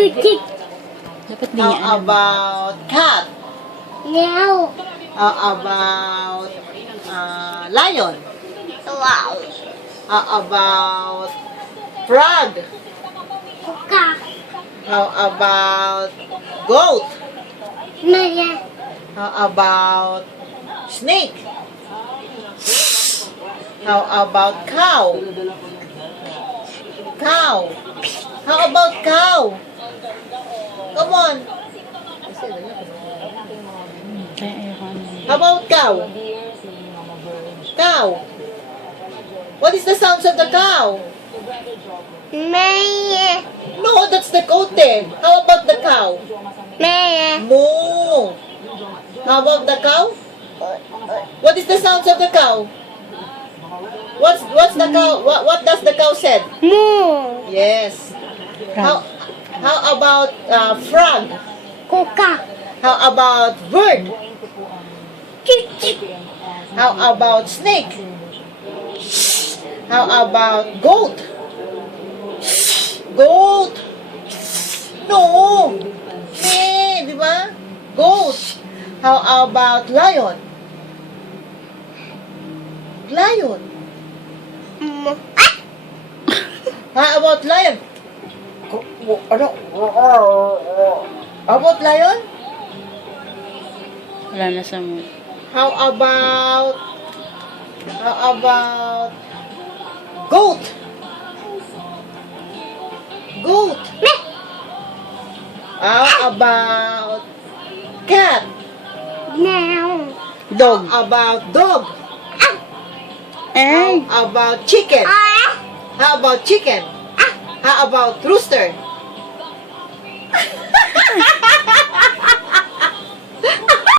Chick. Dapat di niya How alam. about cat? Meow. How about lion? Wow. How about frog? Kuka. How about goat? Maya. How about snake? How about cow? Cow. How about cow? Come on. Kaya ayoko ano. How about cow? Cow. What is the sounds of the cow? Maya. No, that's the goat then. How about the cow? Maya. Moo. How about the cow? What is the sounds of the cow? What's the cow? What does the cow said? Moo. Yes. Frog. How about frog? Kuka. How about bird? Chick. How about snake? How about goat? Goat. No. Eh, di ba? Goat. How about lion? Lion. Ah! How about lion? Ano? How about lion? Wala na sa mood. How about goat? Goat. Meh. How about cat? Meow. Dog. How about dog? Ay! How about chicken? Ah! How about chicken? Ah! How about rooster?